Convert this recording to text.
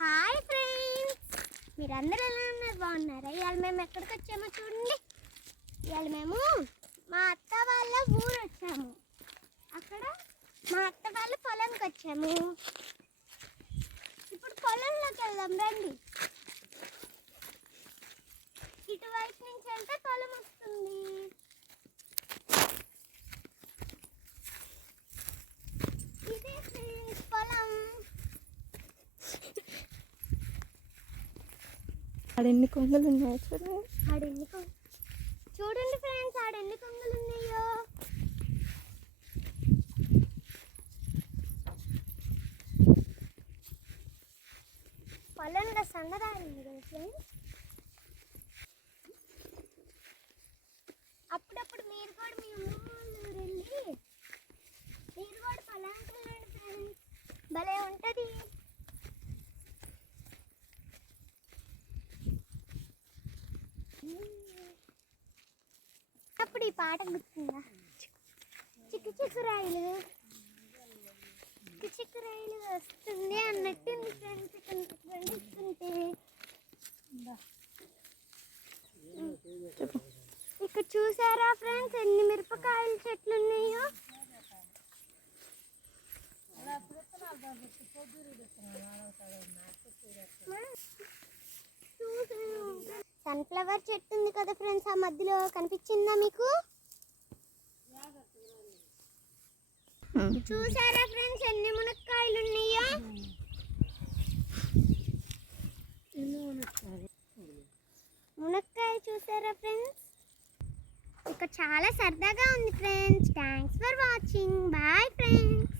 Hi friends, మీరందరూ ఎలా ఉన్నారు? బాగున్నారా? ఇవాళ మేము ఎక్కడికి వచ్చామో చూడండి. ఇవాళ మేము మా అత్త వాళ్ళ ఊరు వచ్చాము. అక్కడ మా అత్త వాళ్ళ పొలంకి వచ్చాము. ఇప్పుడు పొలంలోకి వెళ్దాం రండి. ఇటువైపు నుంచి వెళ్తే పొలం వస్తుంది. ఇదే ఫ్రెండ్స్ పొలం. ఆడెన్ని కొంగలు ఉన్నాయో చూడండి. చూడండి ఫ్రెండ్స్, ఆడెన్ని కొంగలు ఉన్నాయో. పొలంలో సందదారింది కదా ఫ్రెండ్స్. అప్పుడప్పుడు మీరు కూడా మీ అమ్మమ్మ వాళ్ళ ఊరు వెళ్ళి మీరు కూడా పొలానికి వెళ్ళండి ఫ్రెండ్స్, భలే ఉంటుంది. అప్పుడు ఈ పాట గుర్తుందా? చిక్కు చిక్కురాయిలు చిక్కురాయిలు వస్తుంది అన్నట్టుంది ఫ్రెండ్స్. పండిస్తుంటే ఇక్కడ చూసారా ఫ్రెండ్స్ ఎన్ని మిరపకాయల చెట్లు ఉన్నాయో. సన్ఫ్లవర్ చెట్టు ఉంది కదా ఫ్రెండ్స్, ఆ మధ్యలో కనిపించిందా మీకు? చూసారా ఫ్రెండ్స్ ఎన్ని మునక్కాయలు ఉన్నాయో. మునక్కాయ చూసారా ఫ్రెండ్స్? ఇక్కడ చాలా సరదాగా ఉంది friends. Thanks for watching. Bye friends.